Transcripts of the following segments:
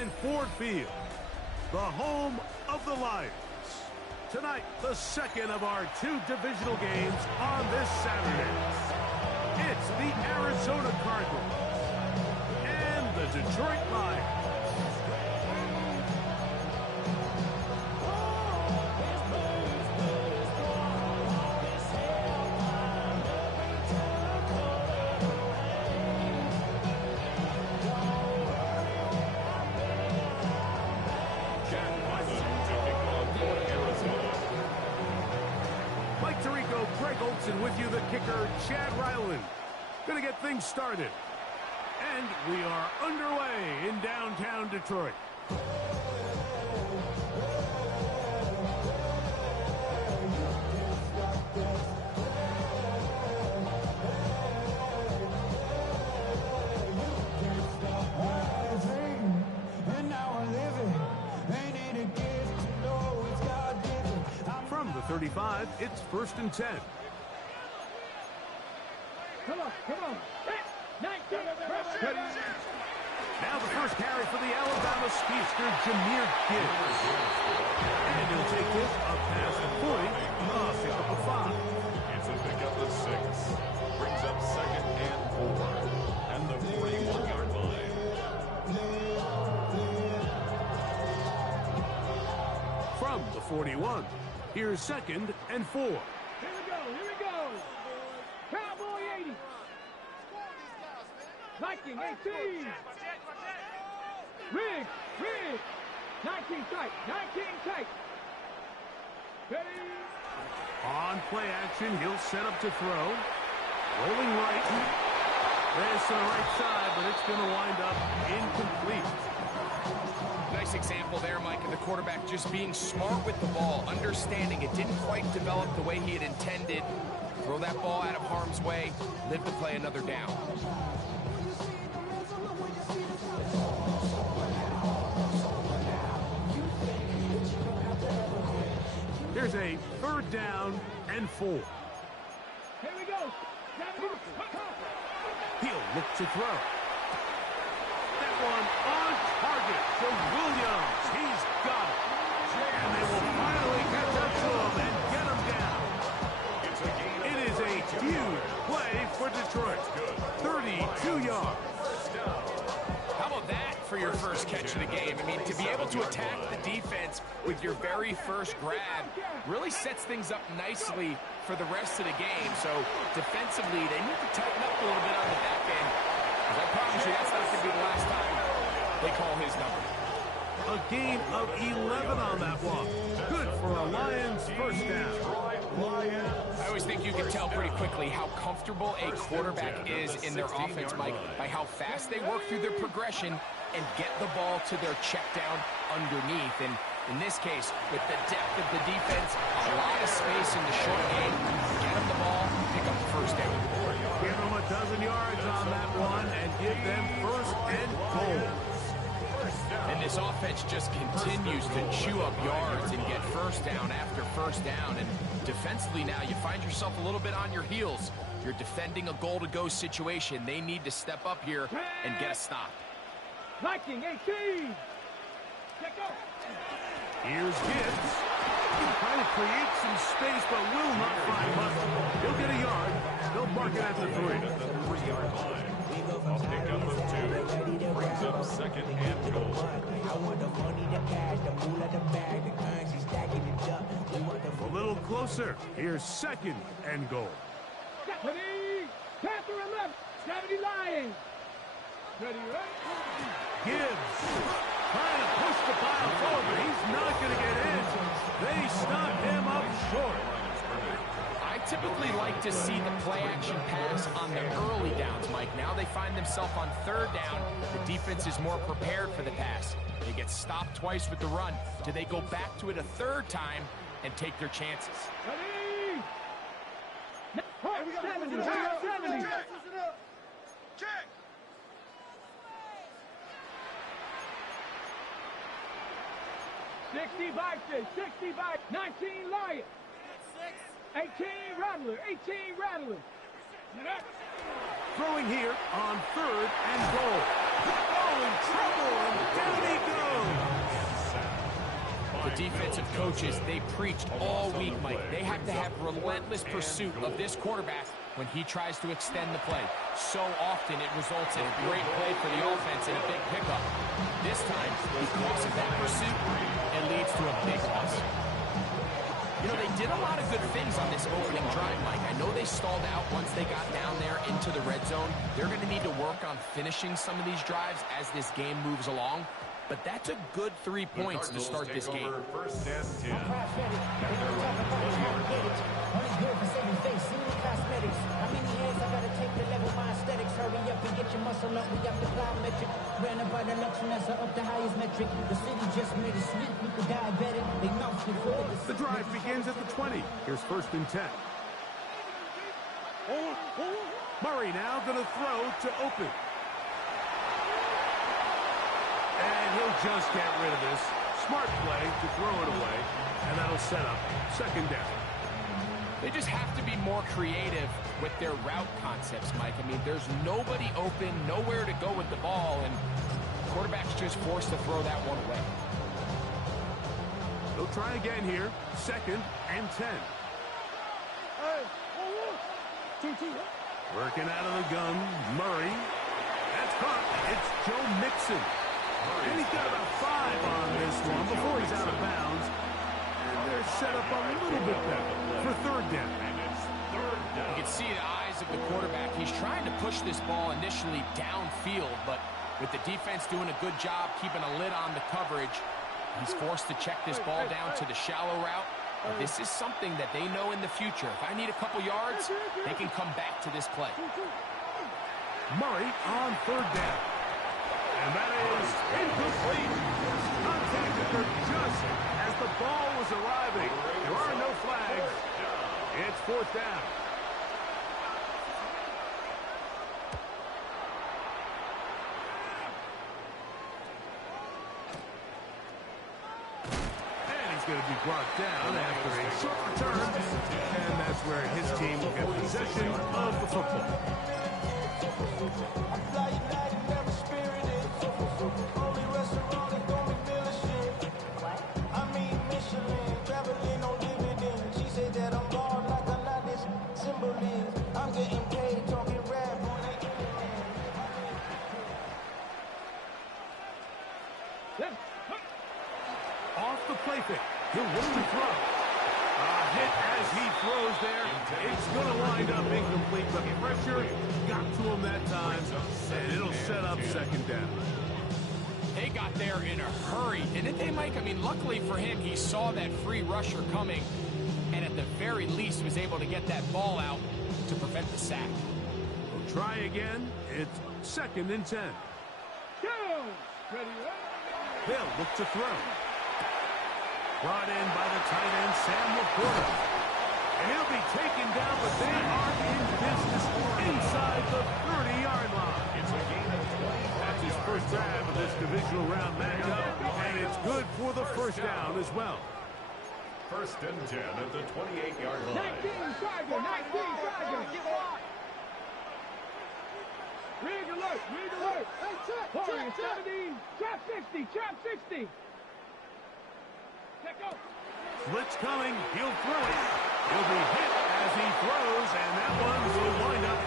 and Ford Field, the home of the Lions. Tonight, the second of our two divisional games on this Saturday. It's the Arizona Cardinals and the Detroit Lions. With you, the kicker, Chad Ryland. Gonna get things started. And we are underway in downtown Detroit. From the 35, it's 1st and 10. Come on. 19. Now the first carry for the Alabama speedster, Jahmyr Gibbs. And he'll take this up past the 40, pick up a 5. It's a pickup of 6. Brings up 2nd and 4. And the 41-yard line. From the 41, here's 2nd and 4. Here we go. Cowboy 80. Viking 18. Rig. 19 tight. Ready. On play action, he'll set up to throw. Rolling right. There's to the right side, but it's going to wind up incomplete. Nice example there, Mike, of the quarterback just being smart with the ball, understanding it didn't quite develop the way he had intended. Throw that ball out of harm's way, live to play another down. Here's a 3rd down and 4. Here we go. He'll look to throw. That one on target to Williams. He's got it. And they will finally catch up to him and get him down. It is a huge play for Detroit. 32 yards. How about that for your first catch of the game? I mean, to be able to attack the defense with your very first grab really sets things up nicely for the rest of the game. So defensively, they need to tighten up a little bit on the back end. Because I promise you, that's not going to be the last time they call his number. A gain of 11 on that one. Good for a Lions first down. I always think you can tell pretty quickly how comfortable a quarterback is in their offense, Mike, by how fast they work through their progression and get the ball to their check down underneath. And in this case, with the depth of the defense, a lot of space in the short game, get them the ball, pick up the first down. Give them a dozen yards on that one and give them 1st and goal. And this offense just continues to chew up yards and get first down after first down. And defensively now, you find yourself a little bit on your heels. You're defending a goal-to-go situation. They need to step up here and get a stop. Viking 18. Check out. Here's Gibbs. Trying to create some space, but will not find much. He'll get a yard. They'll mark it at the 3. At the 3-yard line. A pickup of 2. Brings up 2nd and goal. A little closer. Here's 2nd and goal. Ready. Panther 11. 70 Lions. Ready, right? Gibbs trying to push the pile forward, but he's not going to get in. They stop him up short. I typically like to see the play-action pass on the early downs, Mike. Now they find themselves on 3rd down. The defense is more prepared for the pass. They get stopped twice with the run. Do they go back to it a 3rd time and take their chances? Ready. 70. 70. Check. 60 Vikings, 60 Vikings, 19 Lions, 18 Rattler. Throwing here on 3rd and goal. Oh, in trouble, and down he goes. defensive coaches, they preached all week, Mike. They have to have relentless pursuit of this quarterback when he tries to extend the play. So often it results in a great play for the offense and a big pickup. This time, because of that pursuit, it leads to a big loss. You know, they did a lot of good things on this opening drive, Mike. I know they stalled out once they got down there into the red zone. They're going to need to work on finishing some of these drives as this game moves along. But that's a good 3 points to start this game. First and 10. Only good for saving face, see the cosmetics. How many hands I gotta take to level my aesthetics? Hurry up and get your muscle up, we got the plyometric. Ran up by the luxuries up the highest metric. The city just made it sweet, we could diabetic. They mouth it full of The drive begins at the 20. Here's first and 10. Murray now going to throw to open. And he'll just get rid of this. Smart play to throw it away. And that'll set up second down. They just have to be more creative with their route concepts, Mike. I mean, there's nobody open, nowhere to go with the ball, and the quarterback's just forced to throw that one away. They'll try again here. Second and 10. Working out of the gun, Murray. That's caught. It's Joe Mixon. And he's got about 5 on this one before he's out of bounds. And they're set up a little bit better for third down. You can see the eyes of the quarterback. He's trying to push this ball initially downfield, but with the defense doing a good job keeping a lid on the coverage, he's forced to check this ball down to the shallow route. But this is something that they know in the future. If I need a couple yards, they can come back to this play. Murray on third down. And that is incomplete. Contact occurred just as the ball was arriving. There are no flags. It's fourth down. And he's going to be brought down after a short return. And that's where his team will get possession of the football. Off the play fake. He'll look to throw. A hit as he throws there. It's going to wind up incomplete, but pressure got to him that time, and it'll set up second down. They got there in a hurry, didn't they, Mike? I mean, luckily for him, he saw that free rusher coming, and at the very least was able to get that ball out to prevent the sack. We'll try again. It's second and 10. They'll look to throw. Brought in by the tight end, Sam Laporta. And he'll be taken down, but they are in business inside the 30-yard line. It's a gain of 20. That's his first grab of this divisional round matchup, and it's good for the first down as well. First and 10 at the 28-yard line. 19 Tiger, 19 Tiger. Rig alert, rig alert. Pouring 70, trap 60, trap 60. Blitz coming, he'll throw it. He'll be hit as he throws, and that one will wind up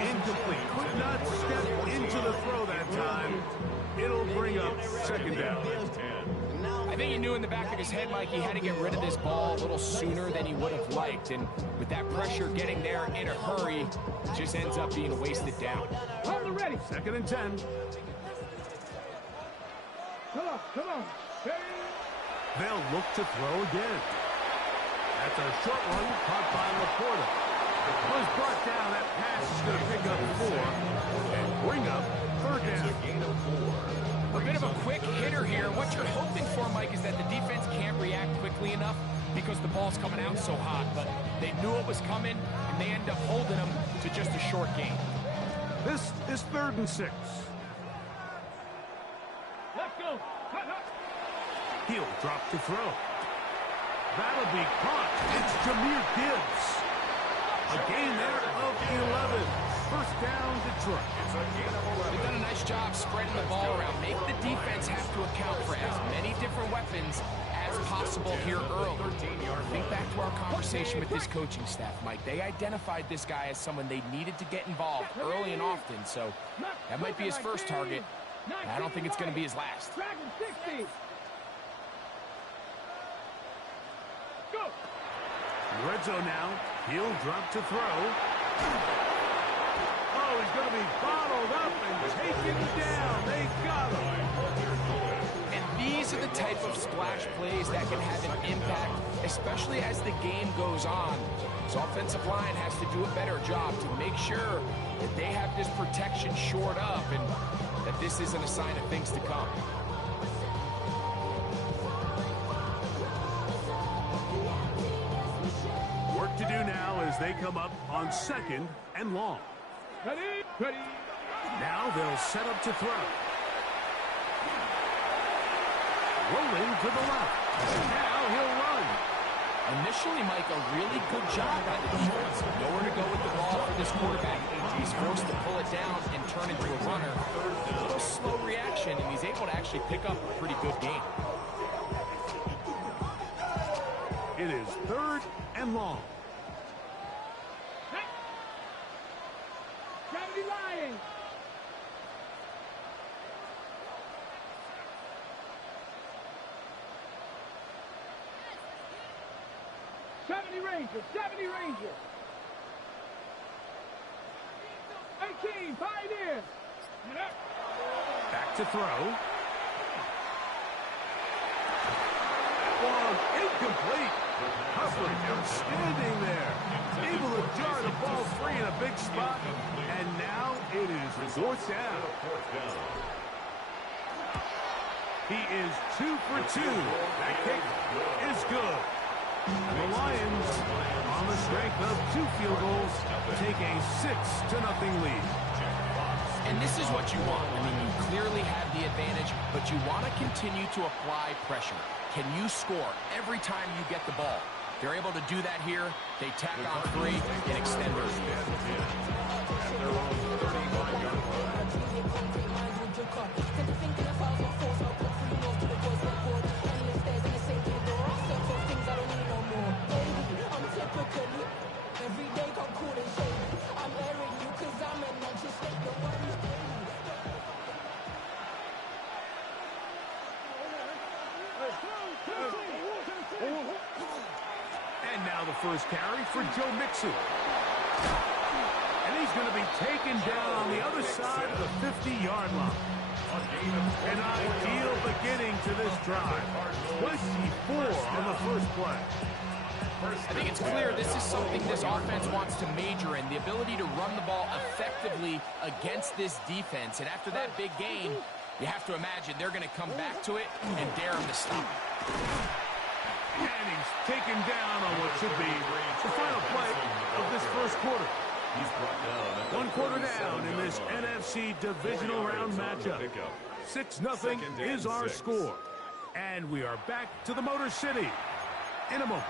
incomplete. Could not step into the throw that time. It'll bring up second down. I think he knew in the back of his head, Mike, he had to get rid of this ball a little sooner than he would have liked. And with that pressure getting there in a hurry, it just ends up being a wasted down. Hold it ready. Second and 10. Come on. Hey. They'll look to throw again. That's a short one caught by Laporta. Was brought down. That pass is going to pick up 4 and bring up third down. It's a gain of 4. A bit of a quick hitter here. What you're hoping for, Mike, is that the defense can't react quickly enough because the ball's coming out so hot. But they knew it was coming, and they end up holding them to just a short gain. This is third and 6. Let's go. He'll drop to throw. That'll be caught. It's Jahmyr Gibbs. A gain there of 11. First down, Detroit. They've done a nice job spreading the ball around. Make the defense have to account for as many different weapons as possible. possible here early. Think back to our conversation with this coaching staff, Mike. They identified this guy as someone they needed to get involved early and often, so that might be his first target. I don't think it's going to be his last. Dragon 60. Go. Red zone now. He'll drop to throw. Oh, he's going to be bottled up and taken down. They got him. And these are the type of splash plays that can have an impact, especially as the game goes on. This offensive line has to do a better job to make sure that they have this protection shored up and that this isn't a sign of things to come. Work to do now as they come up on 2nd and long. Ready? Ready. Now they'll set up to throw. Rolling to the left. Now he'll run. Initially, Mike, a really good job by the defense. Nowhere to go with the ball for this quarterback. He's forced to pull it down and turn into a runner. A little slow reaction, and he's able to actually pick up a pretty good game. It is 3rd and long. 70 Lions. Rangers, 70 Rangers. 18, Pioneers. Back to throw. Ball incomplete. Huffley outstanding there. Able to jar the ball free in a big spot. And now it is 4th down. He is 2 for 2. That kick is good. And the Lions, on the strength of 2 field goals, take a 6-0 lead. And this is what you want. I mean, you clearly have the advantage, but you want to continue to apply pressure. Can you score every time you get the ball? They're able to do that here. They tack on 3 and extend their lead. At their own 35-yard line. And now the first carry for Joe Mixon. And he's going to be taken down on the other side of the 50-yard line. An ideal beginning to this drive. 24 on the first play. I think it's clear this is something this offense wants to major in, the ability to run the ball effectively against this defense. And after that big gain, you have to imagine they're going to come back to it and dare him to stop. And he's taken down on what should be the final play of this first quarter. He's brought down. 1 quarter down in this NFC divisional round matchup. 6-0 is our score. And we are back to the Motor City in a moment.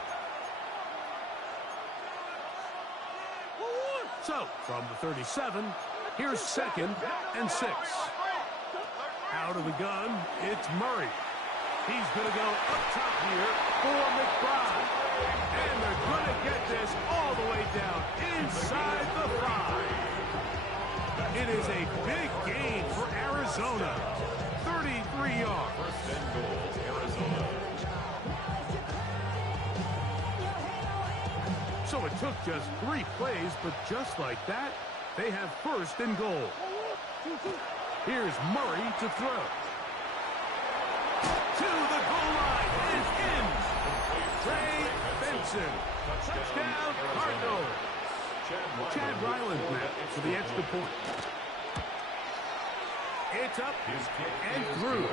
So, from the 37, here's 2nd and 6. Out of the gun, it's Murray. He's going to go up top here for McBride. And they're going to get this all the way down inside the 5. It is a big gain for Arizona. 33 yards. First and goal, Arizona. So it took just 3 plays, but just like that, they have 1st and goal. Here's Murray to throw. To the goal line is in. Trey Benson. Touchdown, Cardinals. Chad Ryland now for the extra point. It's up and through.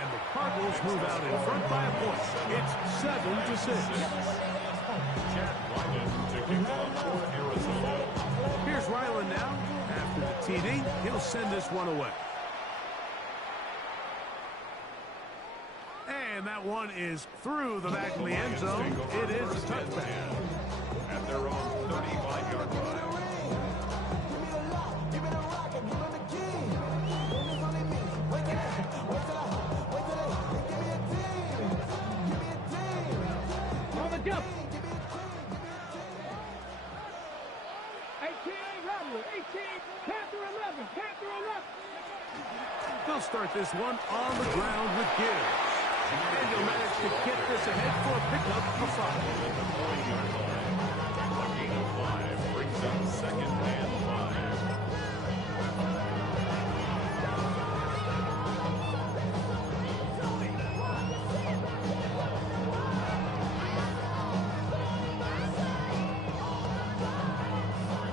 And the Cardinals move out in front by a point. It's 7-6. Chad Ryland to kick off for Arizona. Here's Ryland now. After the TD, he'll send this one away. And that one is through the back of the end zone. It is a touchback. At their own 35-yard line. together. 18 ain't Robert. 18, Panther 11, Panther 11. They'll start this one on the ground with Gibbs. And he'll manage to get this ahead for a pickup of 5. At the 40-yard line. A gain of 5 brings up second and 5.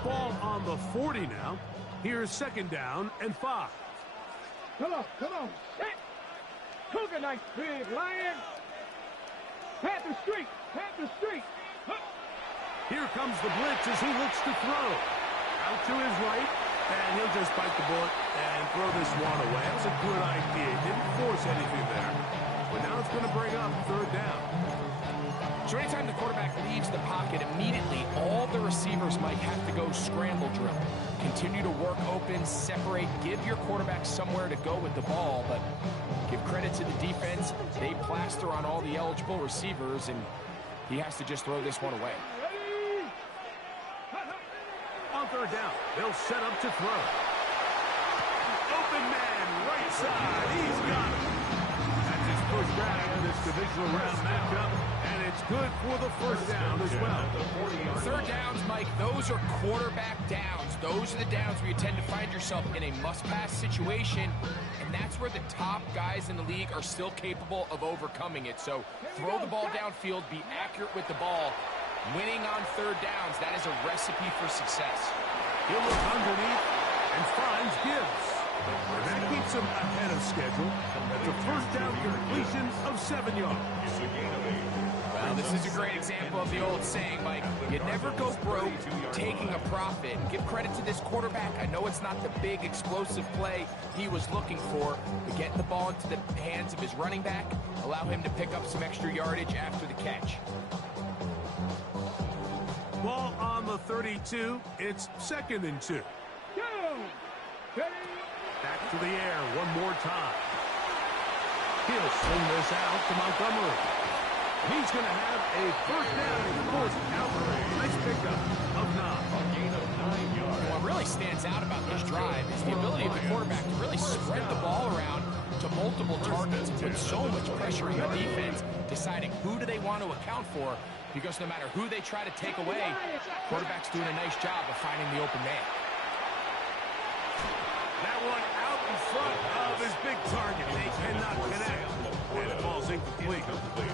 Ball on the 40 now. Here's second down and 5. Come on, set. Took a nice big lion. Panther Street, Panther Street. Huh. Here comes the blitz as he looks to throw. Out to his right, and he'll just bite the bullet and throw this one away. That was a good idea. He didn't force anything there. But now it's going to bring up third down. So anytime the quarterback leaves the pocket, immediately all the receivers might have to go scramble drill. Continue to work open, separate, give your quarterback somewhere to go with the ball, but give credit to the defense. They plaster on all the eligible receivers, and he has to just throw this one away. On third down, they'll set up to throw. Open man, right side, he's got it. That's his first drive in this divisional round matchup, and it's good for the first down as well. Third downs, Mike, those are quarterback downs. Those are the downs where you tend to find yourself in a must-pass situation, and that's where the top guys in the league are still capable of overcoming it. So throw the ball downfield, be accurate with the ball. Winning on third downs, that is a recipe for success. He'll look underneath and finds Gibbs. And that keeps him ahead of schedule. That's a first down completion of 7 yards. It's a gain of 8. Well, this is a great example of the old saying, Mike, you never go broke taking a profit. Give credit to this quarterback. I know it's not the big explosive play he was looking for, but getting the ball into the hands of his running back, allow him to pick up some extra yardage after the catch. Ball on the 32. It's 2nd and 2. Go. Ready. Back to the air one more time. He'll sling this out to Montgomery. He's going to have a first down in the fourth out. Nice pickup of 9. A gain of 9 yards. What really stands out about this drive is the ability of the quarterback to really spread the ball around to multiple targets and put so much pressure on the defense, deciding who do they want to account for, because no matter who they try to take away, quarterback's doing a nice job of finding the open man. That one out in front of his big target. They cannot connect. And the ball's incomplete.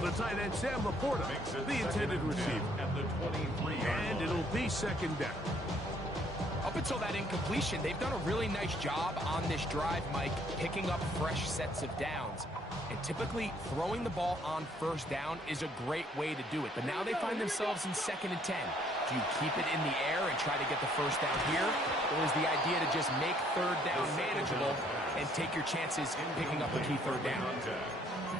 The tight end, Sam Laporta, the intended receiver. At the 23-yard And it'll be second down. Up until that incompletion, they've done a really nice job on this drive, Mike, picking up fresh sets of downs. And typically, throwing the ball on first down is a great way to do it. But now they find themselves in 2nd and 10. Do you keep it in the air and try to get the first down here? Or is the idea to just make third down manageable and take your chances picking up a key third down?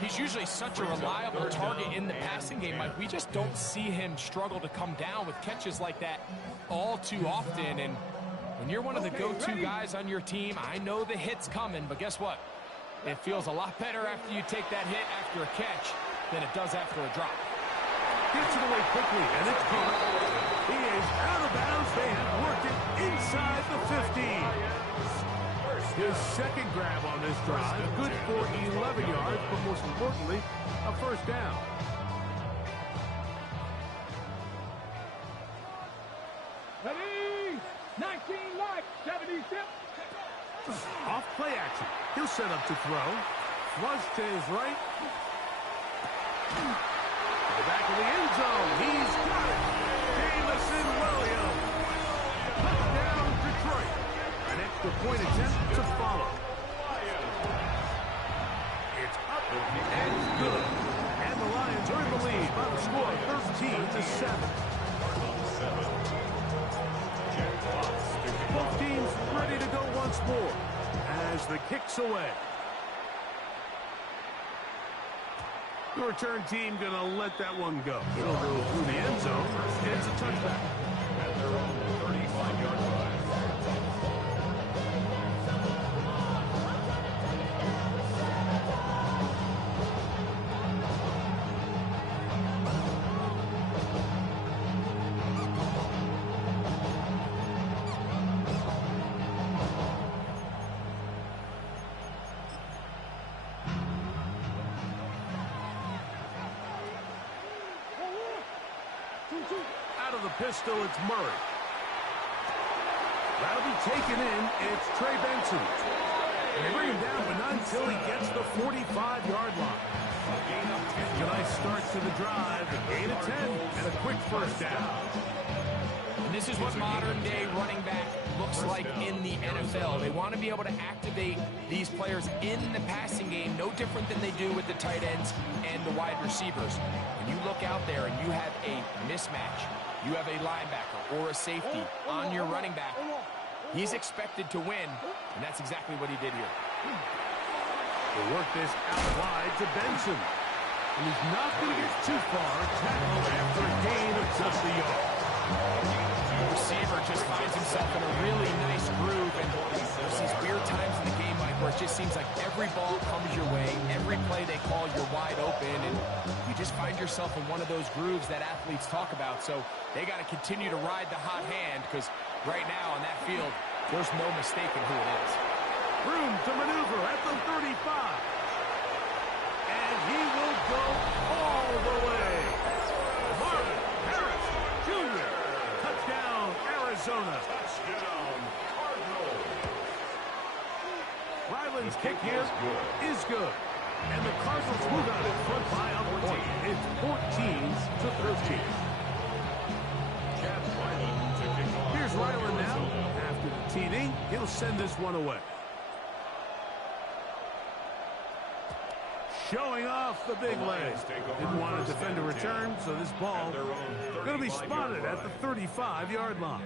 He's usually such a reliable target in the passing game, Mike. We just don't see him struggle to come down with catches like that all too often. And when you're one of the go-to guys on your team, I know the hit's coming, but guess what? It feels a lot better after you take that hit after a catch than it does after a drop. Gets it away quickly, and it's caught. He is out of bounds. They have worked it inside the 15. His second grab on this drive, good for 11 yards, but most importantly, a first down. Ready. 19 lights. 76. Off play action. He'll set up to throw. Flush to his right. To the back of the end zone. He's got it. Jamison Williams. Touchdown, Detroit. An extra point attempt to follow. It's up and good. And the Lions are in the lead by the score of 13-7. Both teams ready to go once more as the kick's away. The return team going to let that one go. It'll go through the end zone. It's a touchback. At their own 35-yard line. Out of the pistol, it's Murray. That'll be taken in. It's Trey Benson. And they bring him down, but not until he gets the 45-yard line. A nice start to the drive. A gain of 10 and a quick first down. And this is what modern-day running back looks like in the NFL. They want to be able to activate these players in the passing game, no different than they do with the tight ends and the wide receivers. When you look out there and you have a mismatch, you have a linebacker or a safety on your running back, he's expected to win, and that's exactly what he did here. They work this out wide to Benson. And he's not going to get too far. Tackled after a gain of just a yard. The receiver just finds himself in a really nice groove, and there's these weird times in the game, Mike, where it just seems like every ball comes your way, every play they call, you're wide open, and you just find yourself in one of those grooves that athletes talk about. So they got to continue to ride the hot hand, because right now on that field, there's no mistaking who it is. Room to maneuver at the 35. And he will go all the way. Marvin Harris Jr. Touchdown, Arizona. Touchdown, Cardinals. Ryland's kick here is good. And the Cardinals move out in front by a point. It's 14-13. Here's Ryland now. After the TD, he'll send this one away. Showing off the big leg. Didn't want to defend a return, so this ball going to be spotted at the 35-yard line.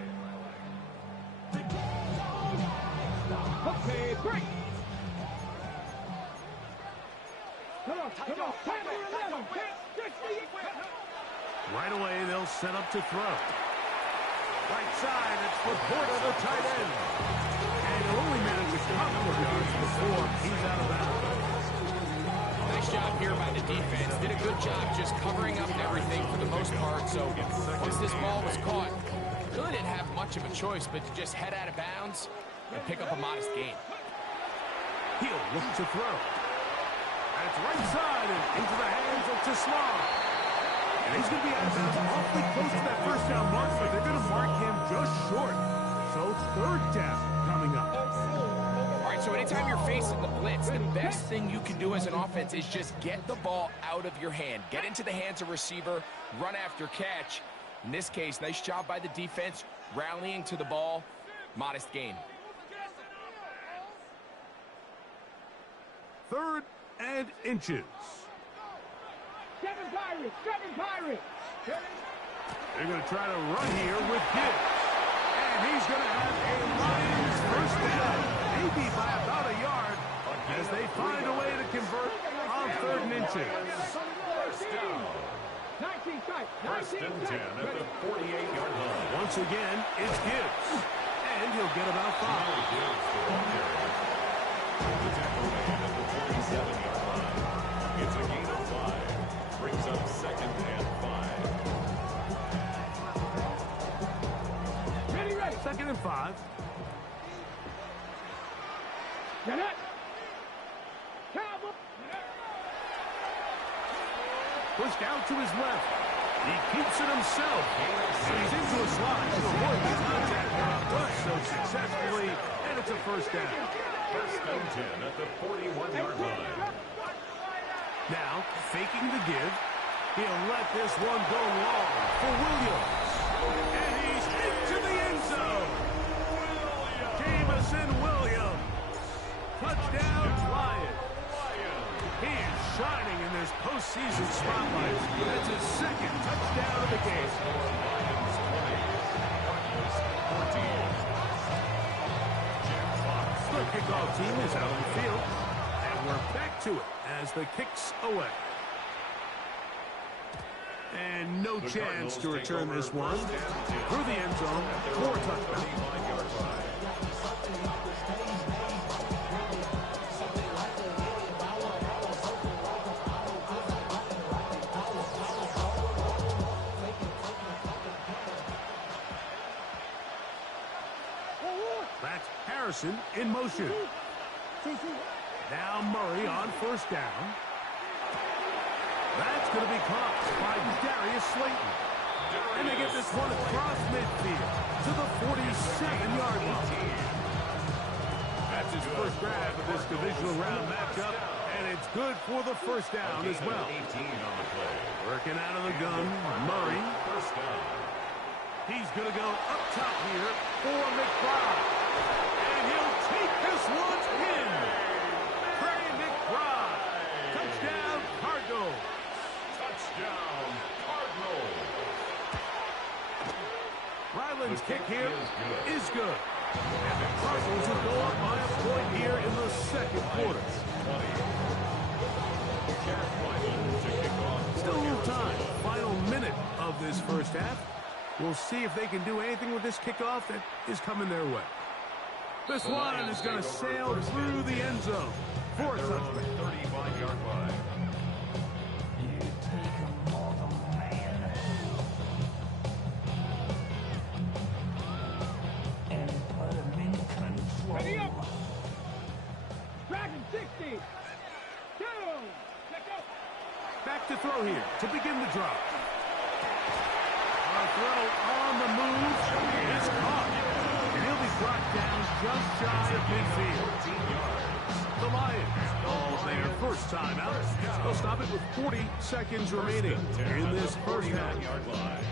Okay, great. Come on. 10 to 11. Right away, they'll set up to throw. Right side, it's Laporta, the tight end. And he'll only manage a couple of yards before he's out of bounds. Nice job here by the defense. Did a good job just covering up everything for the most part. So once this ball was caught, really didn't have much of a choice but to just head out of bounds and pick up a modest gain. He'll look to throw. And it's right side and into the hands of Tislar. And he's going to be out of bounds awfully close to that first down mark, but they're going to mark him just short. So third down coming up. All right, so anytime you're facing the blitz, the best thing you can do as an offense is just get the ball out of your hand. Get into the hands of receiver, run after catch. In this case, nice job by the defense, rallying to the ball, modest gain. Third and inches. 7 Pirates. They're going to try to run here with Gibbs. And he's going to have a Lions first down, maybe by about a yard, as they find a way to convert on third and inches. First down. 19 sight. First and 10 at the 48-yard line. Once again, it's Gibbs. And he'll get about 5. The tackle man at the 47-yard line. It's a gain of 5. Brings up second and 5. Ready. Second and 5. Get it. Cowboy. Pushed out to his left. He keeps it himself. And he's into a slide to avoid the contact. Does so successfully, and it's a first down. First and 10 at the 41-yard line. Now, faking the give. He'll let this one go long for Williams. And he's into the end zone. Jamison Williams. Touchdown, Lions. He is shining in this postseason spotlight. That's his second touchdown of the game. The kickoff team is out on the field. And we're back to it as the kick's away. And no chance to return this one. Through the end zone for a touchdown. That's Harrison in motion. Now Murray on first down. That's going to be caught by Darius Slayton. And they get this one across midfield to the 47-yard line. That's his first grab of this divisional round matchup, and it's good for the first down as well. 18 on the play. Working out of the gun, Murray. First down. He's going to go up top here for McBride. And he'll take this one in. Trey McBride. Touchdown, Cardinals. Touchdown, Cardinals. Ryland's kick here is good. And the Cardinals will go up by a point here in the second quarter. 20. Jack Ryland to kick off. Still a little time. Final minute of this first half. We'll see if they can do anything with this kickoff that is coming their way. This one is going to sail through the end zone for a touchdown. 35-yard line. Ready up. Dragon 60. Down. Let go. Back to throw here to begin the drop. A throw on the move is caught. And he'll be brought down just shy of midfield. 14 yards. The Lions call their first time out. They'll stop it with 40 seconds remaining in this first half. 49-yard line.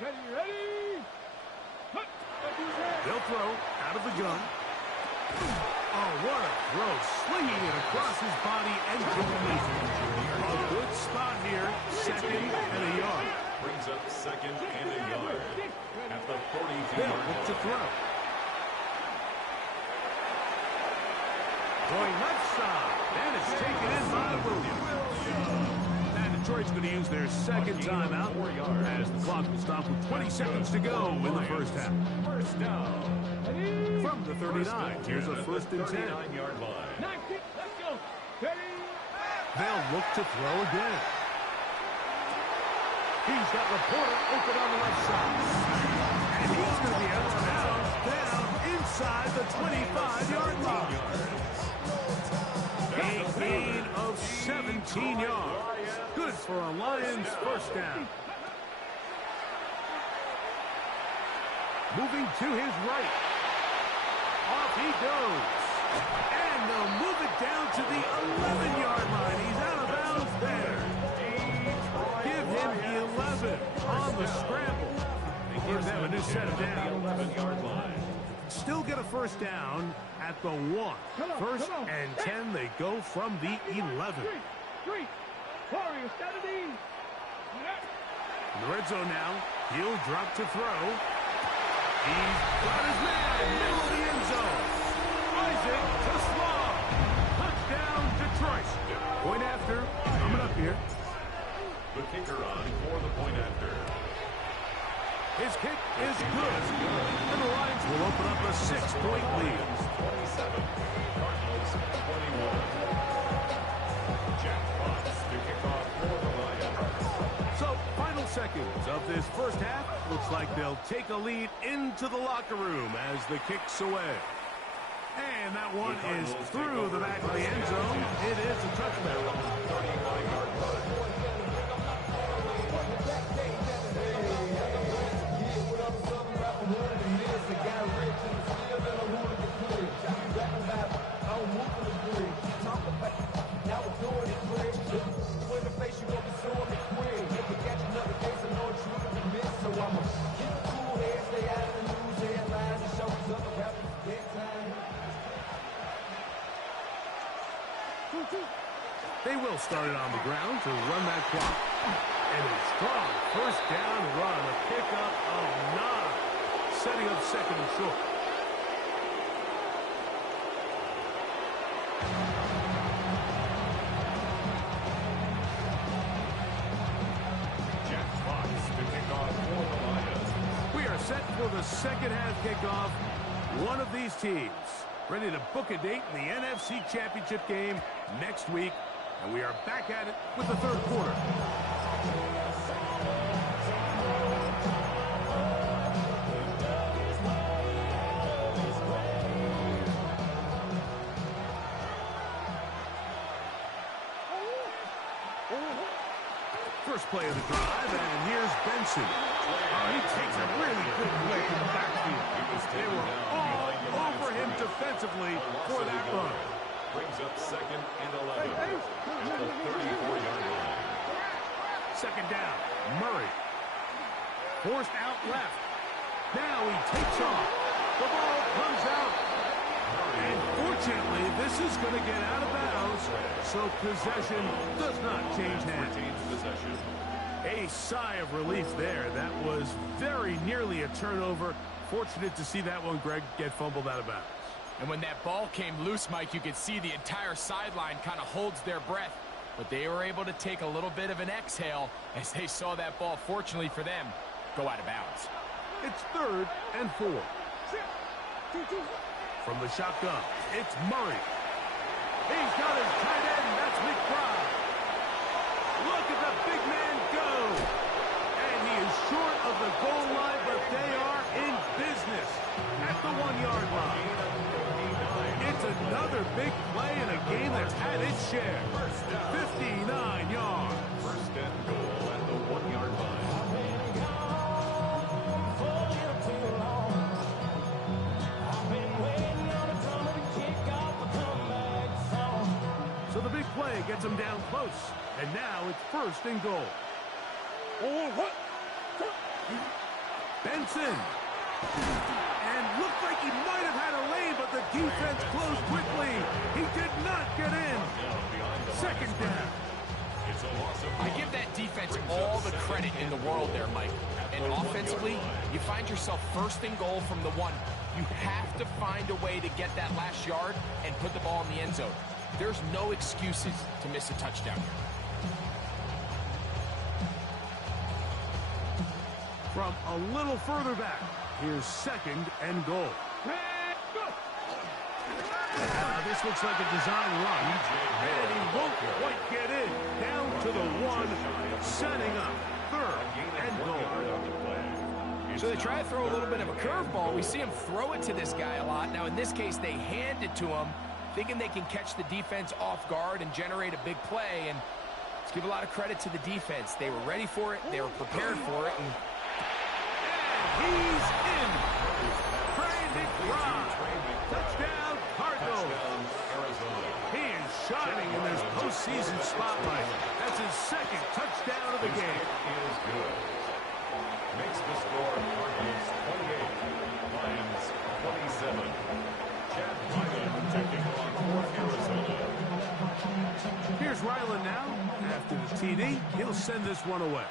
Ready. They'll throw out of the gun. Oh, what a throw. Slinging it across his body and complete. A good spot here. Second and a yard. Brings up second and a yard. At the They'll 42-yard look to line. throw. Going left side. And it's taken in by Williams. And Detroit's going to use their second timeout as the clock will stop with 20 seconds to go in the first half. First down. From the 39, here's a first and 10. 39-yard line. 19. Let's go. Ready. They'll look to throw again. He's got Reporter open on the left side. And he's going to be out of bounds down inside the 25-yard line. A gain of 17 yards. Good for a Lions first down. Moving to his right. Off he goes. And they'll move it down to the 11-yard line. He's out of bounds there. Give him 11 on the scramble. They give them a new set of downs. 11-yard line. Still get a first down at the 1. First and 10, they go from the 11. Three. Warriors, Saturday. In the red zone now, he'll drop to throw. He's got his man, middle of the end zone. Isaac to Slaw. Touchdown, Detroit. Point after, coming up here. The kicker on for the point after. His kick is good. And the Lions will open up a 6-point lead. 27. Cardinals 21. Jack Fox to kick off for the Lions. So, final seconds of this first half. Looks like they'll take a lead into the locker room as the kick's away. And that one is through the back of the end zone. It is a touchdown. 35-yard line. They will start it on the ground to run that clock. And a strong first down run, a pickup of 9, setting up second and short. Jack Fox to kick off for the Lions. We are set for the second half kickoff. One of these teams ready to book a date in the NFC Championship game next week. And we are back at it with the third quarter. First play of the drive, and here's Benson. Oh, he takes a really good play from the backfield. They were all over him defensively for that run. Brings up second and 11 at the 34-yard line. Second down, Murray. Forced out left. Now he takes off. The ball comes out. And fortunately, this is going to get out of bounds, so possession does not change hands. Possession. A sigh of relief there. That was very nearly a turnover. Fortunate to see that one, Greg, get fumbled out of bounds. And when that ball came loose, Mike, you could see the entire sideline kind of holds their breath. But they were able to take a little bit of an exhale as they saw that ball, fortunately for them, go out of bounds. It's 3rd and 4. From the shotgun, it's Murray. He's got his tight end. That's McBride. Look at the big man go. And he is short of the goal line, but they are in business at the 1-yard line. It's another big play in a game that's had its share. 59 yards. First and goal at the 1-yard line. So the big play gets him down close. And now it's 1st and goal. Benson. And looked like he might have had a lane, but the defense closed quickly. He did not get in. Second down. I give that defense all the credit in the world there, Mike. And offensively, you find yourself 1st and goal from the 1. You have to find a way to get that last yard and put the ball in the end zone. There's no excuses to miss a touchdown here. From a little further back, here's 2nd and goal. This looks like a design run, and he won't quite get in. Down to the 1, setting up 3rd and goal. So they try to throw a little bit of a curveball. We see him throw it to this guy a lot. Now, in this case, they hand it to him, thinking they can catch the defense off guard and generate a big play. And let's give a lot of credit to the defense. They were ready for it. They were prepared for it. And he's in. Brandon Robb. Touchdown, Cardinals. He is shining in this postseason spotlight. That's his 2nd touchdown of the game. Is good. Makes the score Cardinals 28, Lions 27. Chad Ryland taking on for Arizona. Here's Ryland now. After the TD, he'll send this one away.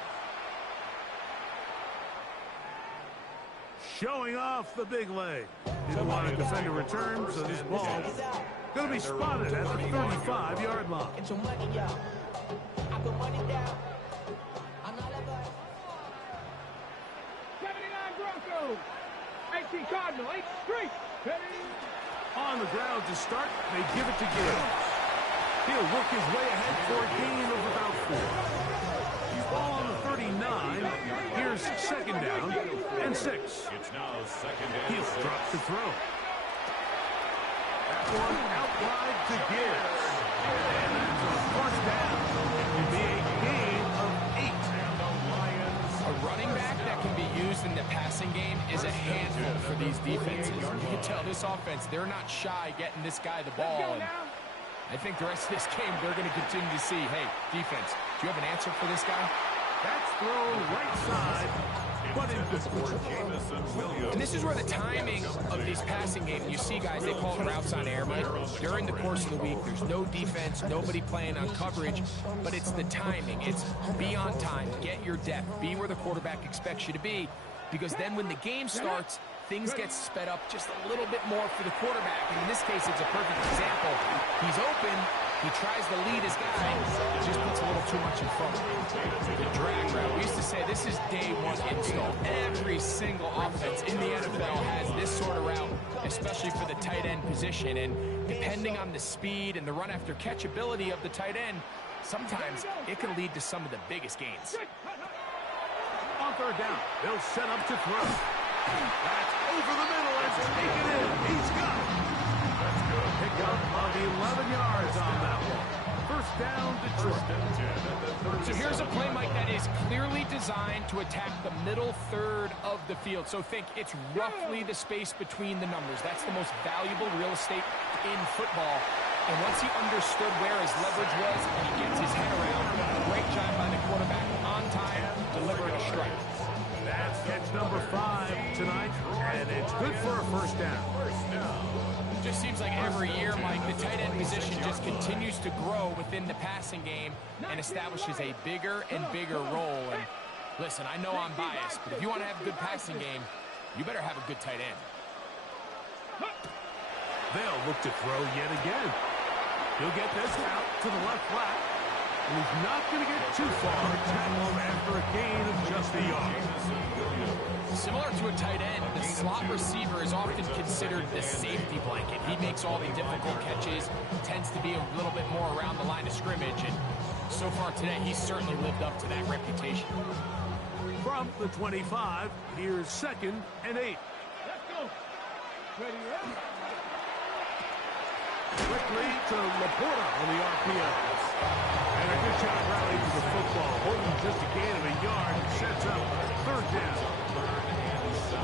Showing off the big leg. Didn't want to defend a return, so this ball going to be spotted at the 35-yard line. Get your money, y'all. I put money down. I'm not ever. 79 Broncos. 18 Cardinal. 8 Street. On the ground to start, they give it to Gibbs. He'll work his way ahead for a gain of about 4. Ball on the 39. Here's 2nd down and 6. It's now 2nd and He'll 6. drop to throw. That one out wide to Gibbs. And that's a 1st down. It will be a gain of 8. And the Lions. a running back that can be used in the passing game is a handful for these defenses. You can tell this offense, they're not shy getting this guy the ball. And I think the rest of this game, they're going to continue to see, hey, defense, do you have an answer for this guy? That's thrown right side, but in good form. And this is where the timing of these passing games, you see guys, they call it routes on air, Mike. During the course of the week, there's no defense, nobody playing on coverage, but it's the timing. It's be on time, get your depth, be where the quarterback expects you to be, because then when the game starts, things get sped up just a little bit more for the quarterback. And in this case, it's a perfect example. He's open. He tries to lead his guy. Just puts a little too much in front of him. The drag route. We used to say this is day one install. Every single offense in the NFL has this sort of route, especially for the tight end position. And depending on the speed and the run after catch ability of the tight end, sometimes it can lead to some of the biggest gains. On 3rd down, they'll set up to throw. That's over the middle and taken in. He's got it. Pick up of 11 yards on that one. first down, Detroit. So here's a play, Mike, that is clearly designed to attack the middle third of the field. So think it's roughly the space between the numbers. That's the most valuable real estate in football. And once he understood where his leverage was, he gets his head around. Great job by the quarterback on time, delivering a strike. That's catch number 5 tonight, and it's good for a first down. Just seems like every year, Mike, the tight end position just continues to grow within the passing game and establishes a bigger and bigger role. And listen, I know I'm biased, but if you want to have a good passing game, you better have a good tight end. They'll look to throw yet again. He'll get this out to the left flat, and he's not going to get too far. Tackle after a gain of just a yard. Similar to a tight end, the slot receiver is often considered the safety blanket. He makes all the difficult catches, tends to be a little bit more around the line of scrimmage, and so far today, he's certainly lived up to that reputation. From the 25, here's 2nd and 8. Let's go. Ready, ready. Quickly to Laporta on the RPO. And a good job rallying to the football. Holding just a gain of a yard. Sets up 3rd down.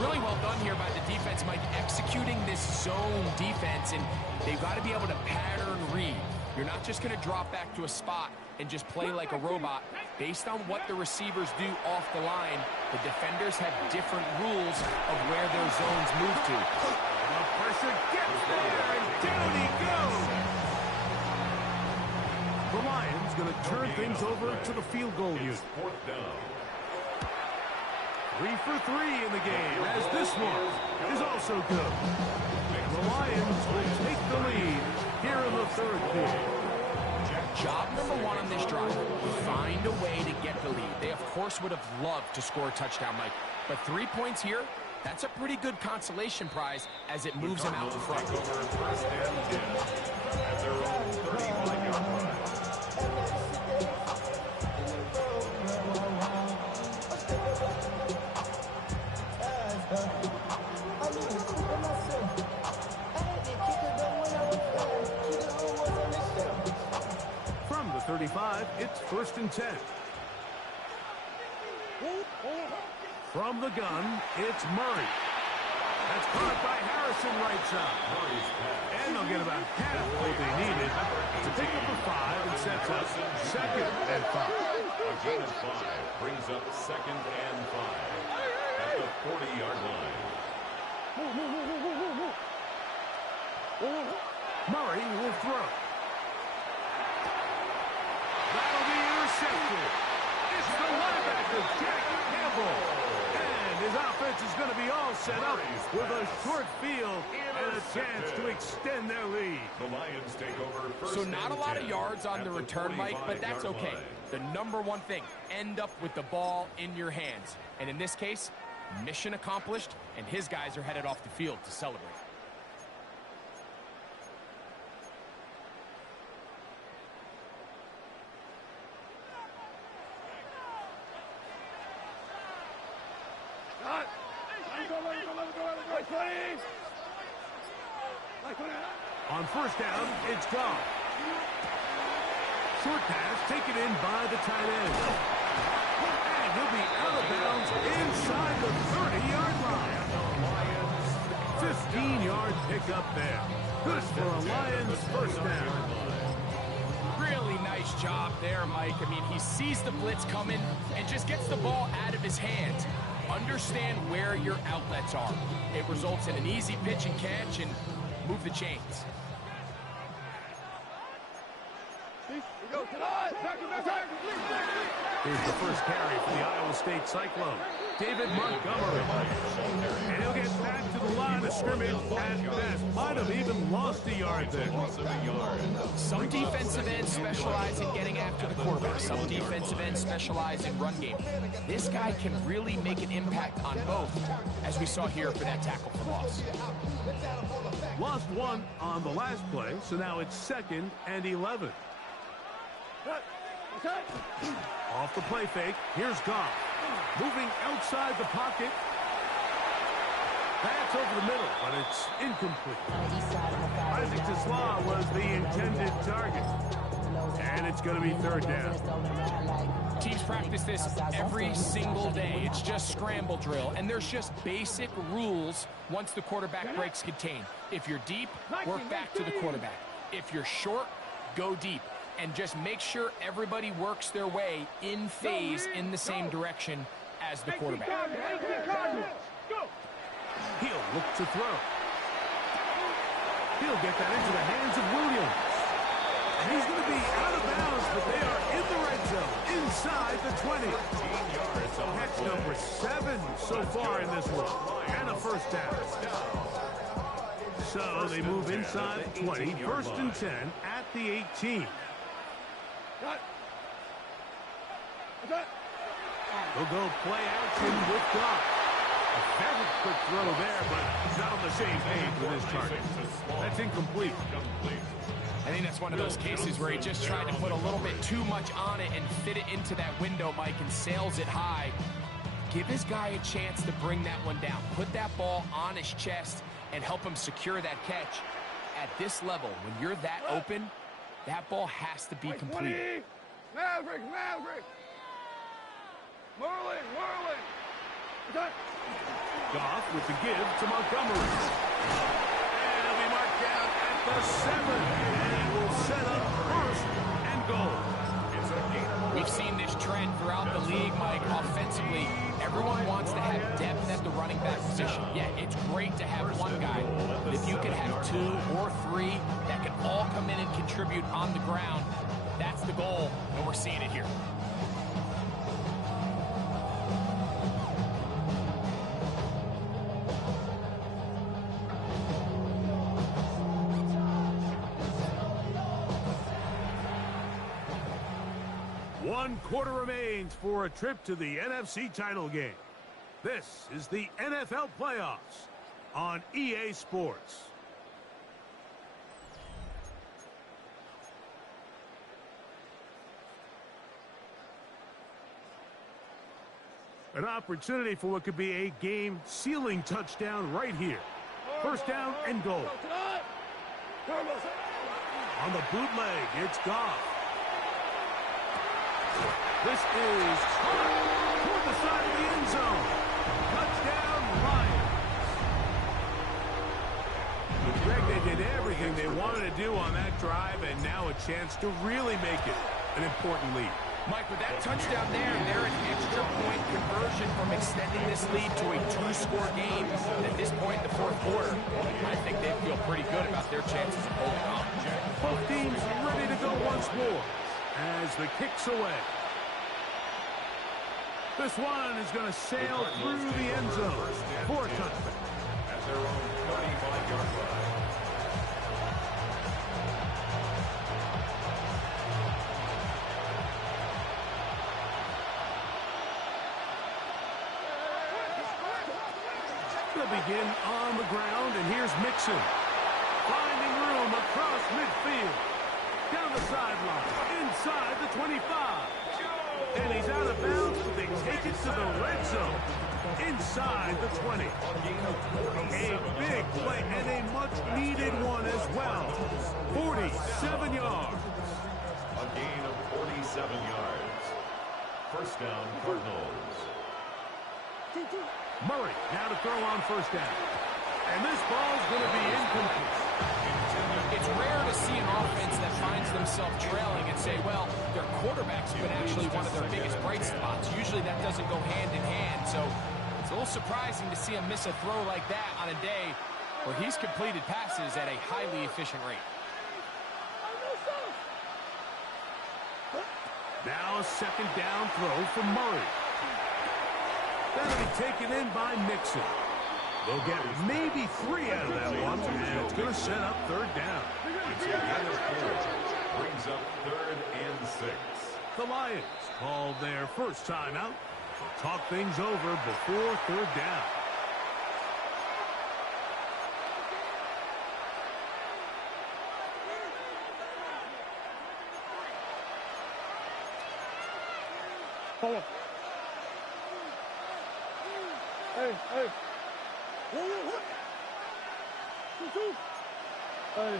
Really well done here by the defense, Mike, executing this zone defense, and they've got to be able to pattern read. You're not just going to drop back to a spot and just play like a robot. Based on what the receivers do off the line, the defenders have different rules of where their zones move to. The pressure gets there, and down he goes. The Lions going to turn things over to the field goal unit. 4th down. 3 for 3 in the game, as this one is also good. The Lions will take the lead here in the 3rd quarter. Job number 1 on this drive, find a way to get the lead. They, of course, would have loved to score a touchdown, Mike. But 3 points here, that's a pretty good consolation prize as it moves them out in front. Take over 1st and 10 at their own 35-yard line. From the 35, it's 1st and 10. From the gun, it's Murray. That's caught by Harrison right side. And they'll get about half what they needed to pick up a 5 and sets up 2nd and 5. A gain of 5 brings up 2nd and 5 at the 40-yard line. Murray will throw. That'll be intercepted. It's the linebacker, Jack Campbell. And his offense is going to be all set up with a short field and a chance to extend their lead. The Lions take over 1st So not a and lot of 10 yards on at the return, Mike, but that's 45-yard okay. line. The number 1 thing, end up with the ball in your hands. And in this case, mission accomplished, and his guys are headed off the field to celebrate. On 1st down, it's gone. Short pass taken in by the tight end. And he'll be out of bounds inside the 30-yard line. 15-yard pickup there. Good for a Lions 1st down. Really nice job there, Mike. I mean, he sees the blitz coming and just gets the ball out of his hands. Understand where your outlets are. It results in an easy pitch and catch and move the chains. Here's the first carry for the Iowa State Cyclone. David Montgomery. And he'll get back to the line of scrimmage at best. Might have even lost a yard there. Some defensive ends specialize in getting after the quarterback. Some defensive ends specialize in run game. This guy can really make an impact on both, as we saw here for that tackle for loss. Lost 1 on the last play, so now it's 2nd and 11. Off the play fake, here's Goff. Moving outside the pocket. That's over the middle, but it's incomplete. Isaac Tesla was the intended target. And it's going to be third down. Teams practice this every single day. It's just scramble drill, and there's just basic rules once the quarterback breaks contain. If you're deep, work back to the quarterback. If you're short, go deep. And just make sure everybody works their way in phase in the same direction as the quarterback. He'll look to throw. He'll get that into the hands of Williams. And he's going to be out of bounds, but they are in the red zone, inside the 20. Catch number 7 so far in this one, and a first down. So they move inside the 20, first and 10 at the 18. They'll go play action with Goff. A very quick throw there, but he's not on the same page with his target. That's incomplete. I think that's one of those cases where he just tried to put a little bit too much on it and fit it into that window, Mike, and sails it high. Give his guy a chance to bring that one down. Put that ball on his chest and help him secure that catch. At this level, when you're that open, that ball has to be completed. Maverick! Merlin! Goff with the give to Montgomery. And he'll be marked down at the 7. And will set up first and goal. We've seen this trend throughout the league, Mike. Offensively, everyone wants to have depth at the running back position. Yeah, it's great to have one guy, but if you could have 2 or 3 that can all come in and contribute on the ground, that's the goal, and we're seeing it here. One quarter remains for a trip to the NFC title game. This is the NFL playoffs on EA Sports. An opportunity for what could be a game-sealing touchdown right here. First down and goal. On the bootleg, it's Goff. This is caught toward the side of the end zone. Touchdown, Lions. Greg, they did everything they wanted to do on that drive, and now a chance to really make it an important lead. Mike, with that touchdown there, they're an extra point conversion from extending this lead to a 2-score game. And at this point in the fourth quarter, I think they feel pretty good about their chances of holding on. Both teams ready to go once more as the kick's away. This one is going to sail through the end zone for a touchdown. At their own 35-yard line. They'll begin on the ground, and here's Mixon. Finding room across midfield. Down the sideline, inside the 25. And he's out of bounds, but they take it to the red zone. Inside the 20. A big play and a much-needed one as well. 47 yards. A gain of 47 yards. First down, Cardinals. Murray now to throw on first down. And this ball's going to be incomplete. It's rare to see an offense that finds themselves trailing and say, well, their quarterback's been actually one of their biggest bright spots. Usually that doesn't go hand in hand, so it's a little surprising to see him miss a throw like that on a day where he's completed passes at a highly efficient rate. Now a second down throw from Murray. That'll be taken in by Mixon. They'll get maybe 3 out of that one, and it's going to set up third down. It's a gain of 4. Brings up 3rd and 6. The Lions called their first timeout. They'll talk things over before third down. Hey. Hey.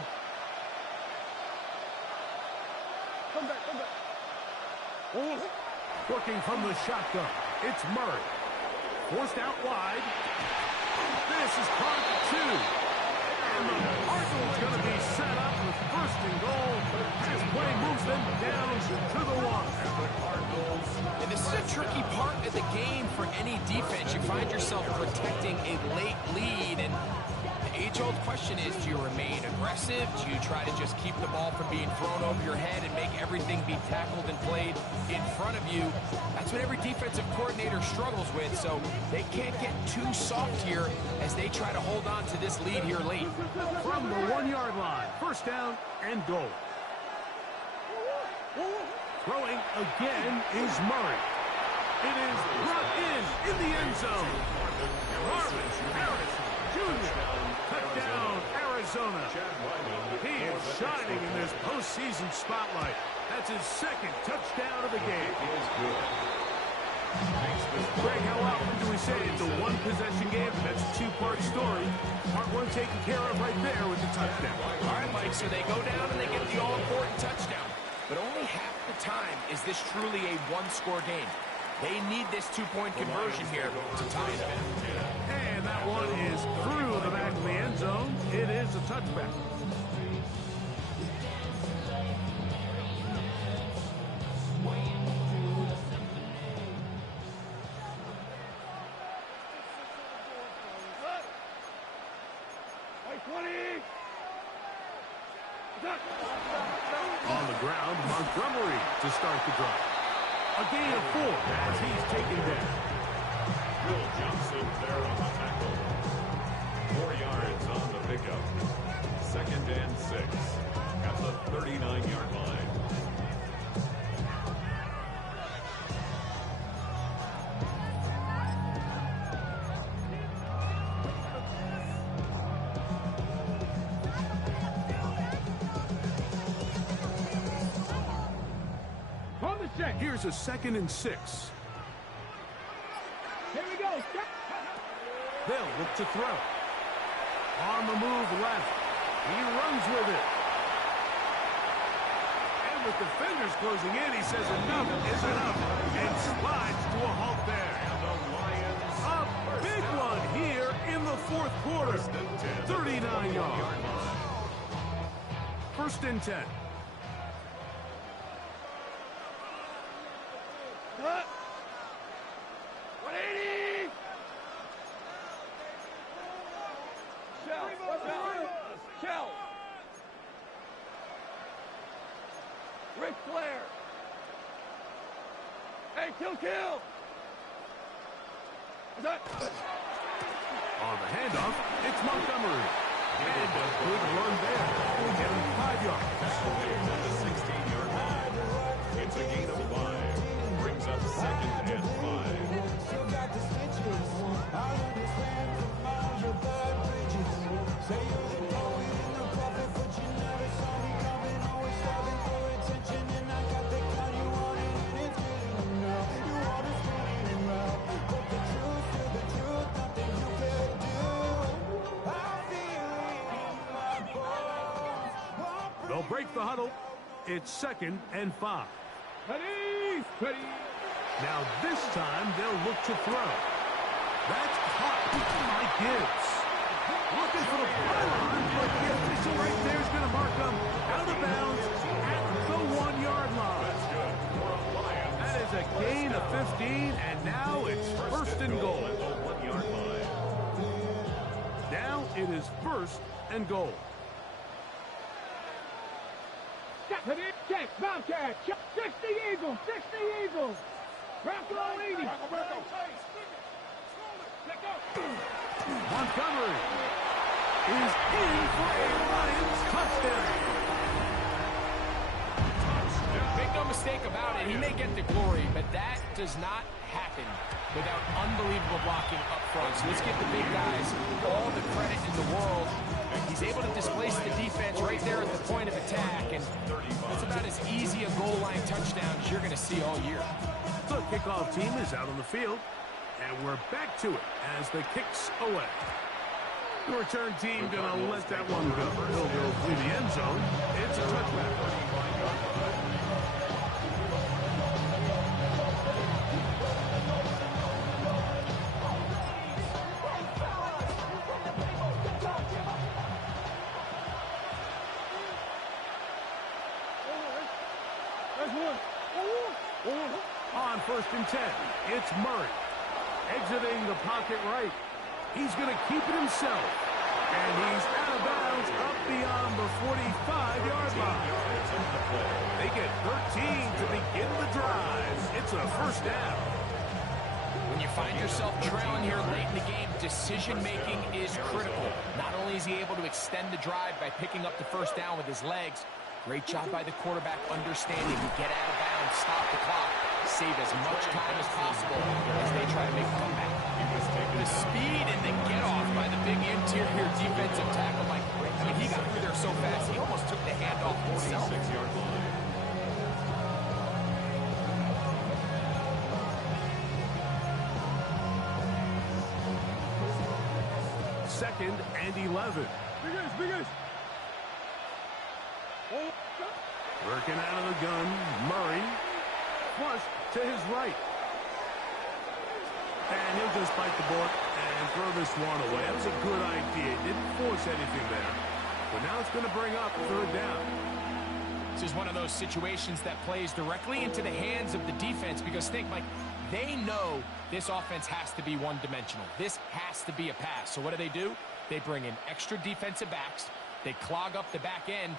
Working from the shotgun, it's Murray. Forced out wide. This is caught 2. And the Cardinals going to be set up with first and goal. This play moves them down to the 1. And this is a tricky part of the game for any defense. You find yourself protecting a late lead, and the age-old question is, do you remain aggressive? Do you try to just keep the ball from being thrown over your head and make everything be tackled and played in front of you? That's what every defensive coordinator struggles with, so they can't get too soft here as they try to hold on to this lead here late. From the 1-yard line, first down and goal. Throwing again is Murray. It is brought in the end zone. Marvin Harris Jr. Touchdown, Arizona. He is shining in this postseason spotlight. That's his second touchdown of the game. Greg, how often do we say it's a one-possession game? That's a two-part story. Part one taken care of right there with the touchdown. All right, Mike, so they go down and they get the all-important touchdown. But only half the time is this truly a one-score game. They need this two-point conversion here to tie it up. And that one is through the back of the end zone. It is a touchback. On the ground, Montgomery to start the drive. A gain of 4 as he's taken down. Will Johnson there on the tackle. 4 yards on the pickup. 2nd and 6 at the 39-yard line. Here's a 2nd and 6. Here we go. They'll look to throw. On the move left. He runs with it. And with defenders closing in, he says enough is enough and slides to a halt there. And the Lions. A big one here in the 4th quarter. 39 yards. 1st and 10. Cut. 180. Shell. Ric Flair. Hey, kill. On the handoff, it's Montgomery. And a good run there. We'll get him 5 yards. At the 16-yard line. It's a gain of 5. Brings up 2nd and 5. Still got the stitches. I understand from miles your bad bridges. Say you're the poet in the prophet, but you never saw me coming. Always starving for attention, and I got the kind you wanted, and it's getting enough. You want to spin it around, but the truth, still the truth, nothing you can do. I feel it in my bones. They'll break the huddle. It's 2nd and 5. Ready. Now this time they'll look to throw. That's caught by Gibbs. Looking for the pylon, but the official right there is going to mark him out of bounds at the 1-yard line. That is a gain of 15, and now it's 1st and goal. Now it is 1st and goal. Check, Bobcat, 60 Eagles. Bronco 80. Montgomery is in for a Lions touchdown. Make no mistake about it, he may get the glory, but that does not happen without unbelievable blocking up front. So let's give the big guys all the credit in the world. He's able to displace the defense right there at the point of attack, and it's about as easy a goal line touchdown as you're going to see all year. The kickoff team is out on the field, and we're back to it as the kicks away. The return team going to let that one go. He'll go through the end zone. It's a touchback. first and 10. It's Murray. Exiting the pocket right. He's going to keep it himself. And he's out of bounds up beyond the 45-yard line. They get 13 to begin the drive. It's a first down. When you find yourself trailing here late in the game, decision-making is critical. Not only is he able to extend the drive by picking up the first down with his legs, great job by the quarterback understanding to get out of bounds, stop the clock, save as much time as possible as they try to make a comeback. The speed and the get-off by the big interior defensive tackle, Mike. I mean, he got through there so fast, he almost took the handoff himself. 46-yard line. Second and 11. Working out of the gun, Murray. Flush to his right. And he'll just bite the bullet and throw this one away. That was a good idea. Didn't force anything there. But now it's going to bring up third down. This is one of those situations that plays directly into the hands of the defense because think, Mike, they know this offense has to be one-dimensional. This has to be a pass. So what do? They bring in extra defensive backs. They clog up the back end.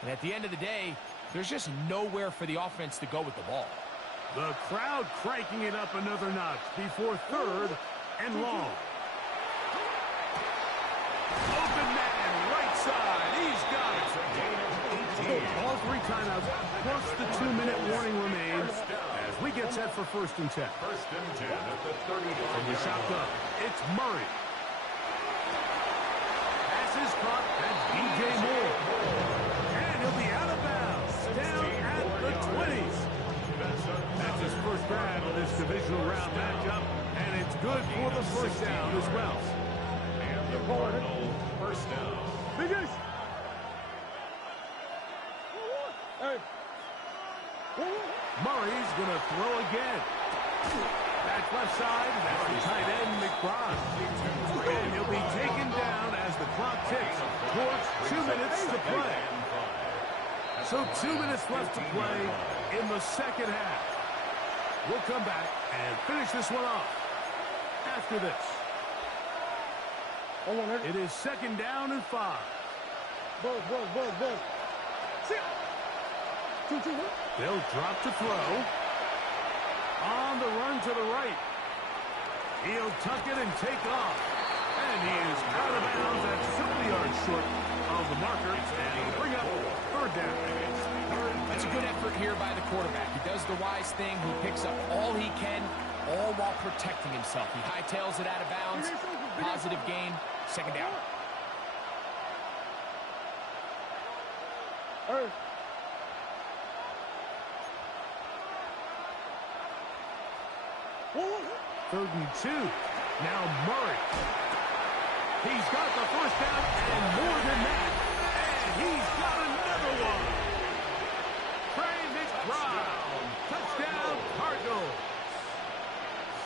And at the end of the day, there's just nowhere for the offense to go with the ball. The crowd cranking it up another notch before third and long. Open man, right side. He's got it. All three timeouts, plus the 2-minute warning remains as we get set for first and 10. First and 10 at the 35. From the shotgun, it's Murray. Pass is caught. That's DJ Moore. And he'll be out of bounds. Down at the 20s. That's his first grab of this divisional round matchup, and it's good for the first down as well. And the Cardinals first down. Murray's going to throw again. That's left side. That's the tight end, McBride. And he'll be taken down as the clock ticks towards 2 minutes to play. So 2 minutes left to play in the second half. We'll come back and finish this one off after this. It is second down and 5. They'll drop to throw. On the run to the right. He'll tuck it and take off. And he is out of bounds at 50 yards short of the marker. And he'll bring up third down. That's a good effort here by the quarterback. He does the wise thing. He picks up all he can, all while protecting himself. He hightails it out of bounds. Positive gain. Second down. Third and 2. Now Murray. He's got the first down and more than that. And he's got another one. Trey McBride. Touchdown Cardinals.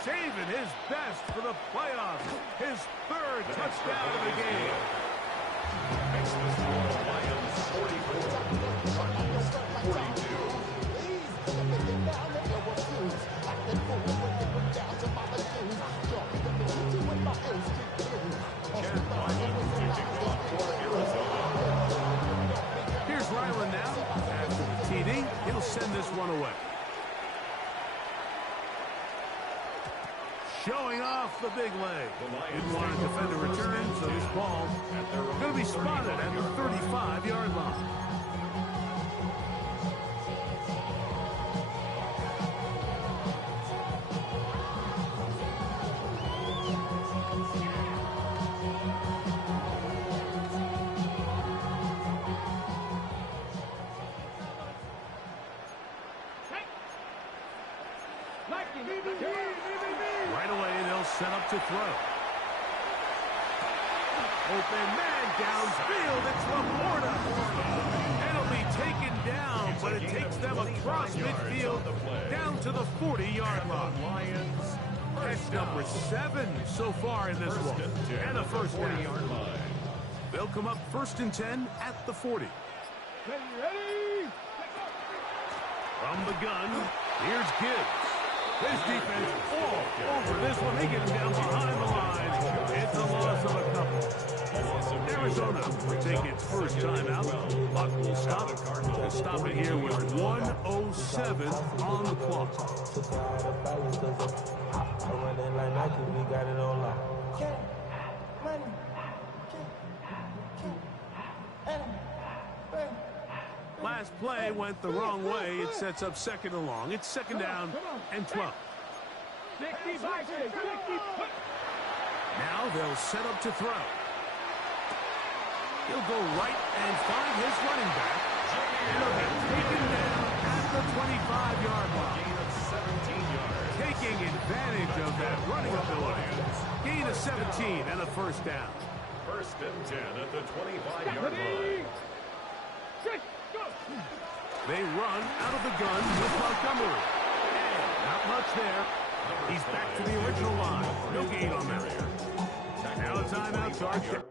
Saving his best for the playoffs. His third touchdown of the game. Makes the score Lions 44. Cardinals 42. Here's Ryland now. After the TD, he'll send this one away. Showing off the big leg. Didn't want to defend a return, so this ball going to be spotted at the 35-yard line. Right away, they'll set up to throw. Open man downfield. It's Laporta. It'll be taken down, but it takes them across midfield down to the 40-yard line. Lions Catch number 7 so far in this one. And a first down. 40-yard line. They'll come up first and 10 at the 40. Ready? From the gun, here's Gibbs. His defense all over this one. They get him down behind the line. It's a loss of a couple. Arizona will take its first time out. Clock will stop. They'll stop it here with 1:07 on the clock. Last play went the wrong way. It sets up second and long. It's second down and 12. 60 by 60. Now they'll set up to throw. He'll go right and find his running back. And he'll get taken down at the 25-yard line. Gain of 17 yards. Taking advantage of that running ability. Gain of 17 and a first down. First and 10 at the 25-yard line. They run out of the gun with Montgomery. And not much there. He's back to the original line. No gain on that. Now a timeout charge.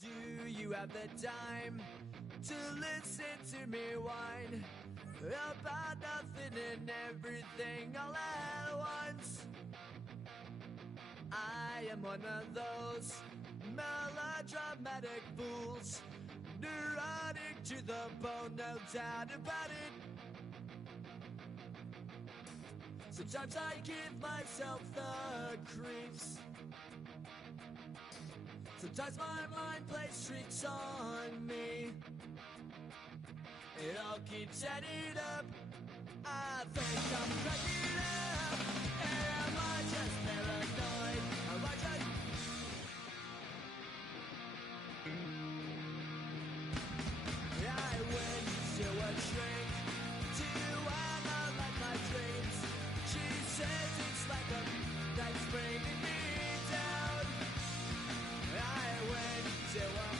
Do you have the time to listen to me whine about nothing and everything all at once? I am one of those melodramatic fools, neurotic to the bone, no doubt about it. Sometimes I give myself the creeps. Sometimes my mind plays tricks on me. It all keeps adding up. I think I'm cracking up. Am I just paranoid? Am I just... I went to a shrink to analyze my dreams. She says it's like a that's bringing me down. I went to a